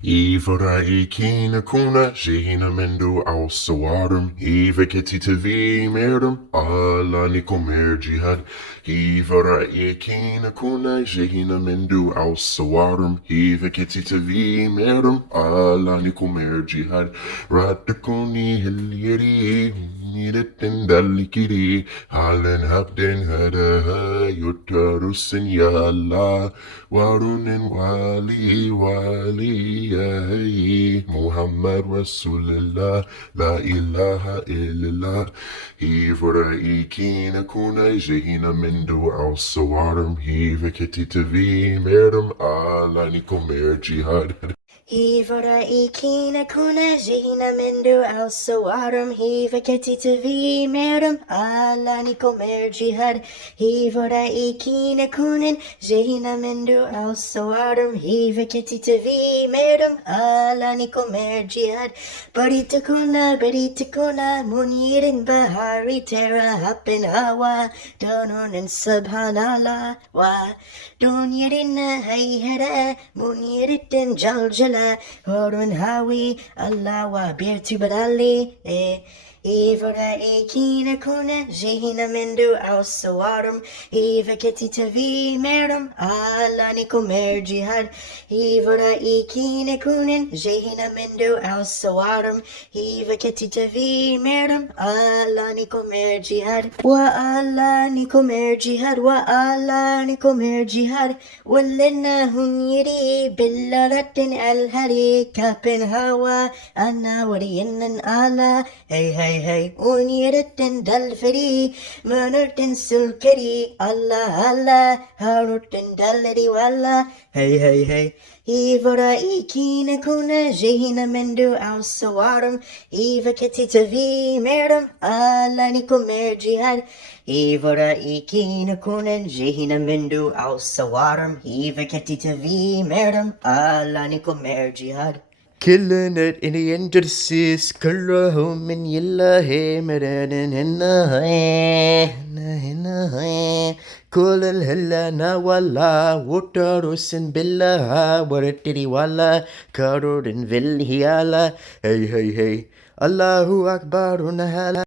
Ivra ikina kuna jehina mendo ausawarum. Iva ketita vi merdum ala nikomer jihad. Ivra ikina kuna jehina mendo ausawarum. Iva ketita vi merdum ala nikomer jihad. Ratakuni hilyeri nidetin dalikiri. Halen habden hada yutarusin ya Allah. Warunin wali Muhammad Rasulullah La ilaha illallah Hivra ikina kuna jehina mendo al sawarum Hiva ketita vi merdum ala nikomer jihad Hivara ikina kuna jehina mendo al sawarum hiva ketita vi merum ala nikomer jihad. Hivara ikina kunin jehina mendo al sawarum hiva ketita vi merum ala nikomer jihad. Barita kuna munirin bahari tera happen hawa donun and subhanallah wa dunyirin hayhara muniritin jaljala Horun hawi Allah wa bir tubadali Ivora ikina kuna jehina mendo al sawarum Iva ketita vi merum ala nikomer jihad Ivora ikina kunin jehina mendo al sawarum Iva ketita vi merum ala nikomer jihad Wa ala nikomer jihad Wa ala nikomer jihad Wallina hunyiri billaratin alhari kapin hawa Anna wariyanan ala Hey uniratin dalfari Manurtin sulkari Allah Harutin dalari walla Hey Ivora ikina kuna jehina mendo al sawarum Iva ketita vi merum ala nikomer jihad Ivora ikina kuna jehina mendo al sawarum Iva ketita vi merum ala nikomer jihad Killing it in the interstice, Kurahum in Yillahe, Medanin in the hay, Kulal Hilla Nawala, Wutarusin Billa, Waratiri Walla, Karud in Vilhiala, hey, Allahu Akbar Unahala.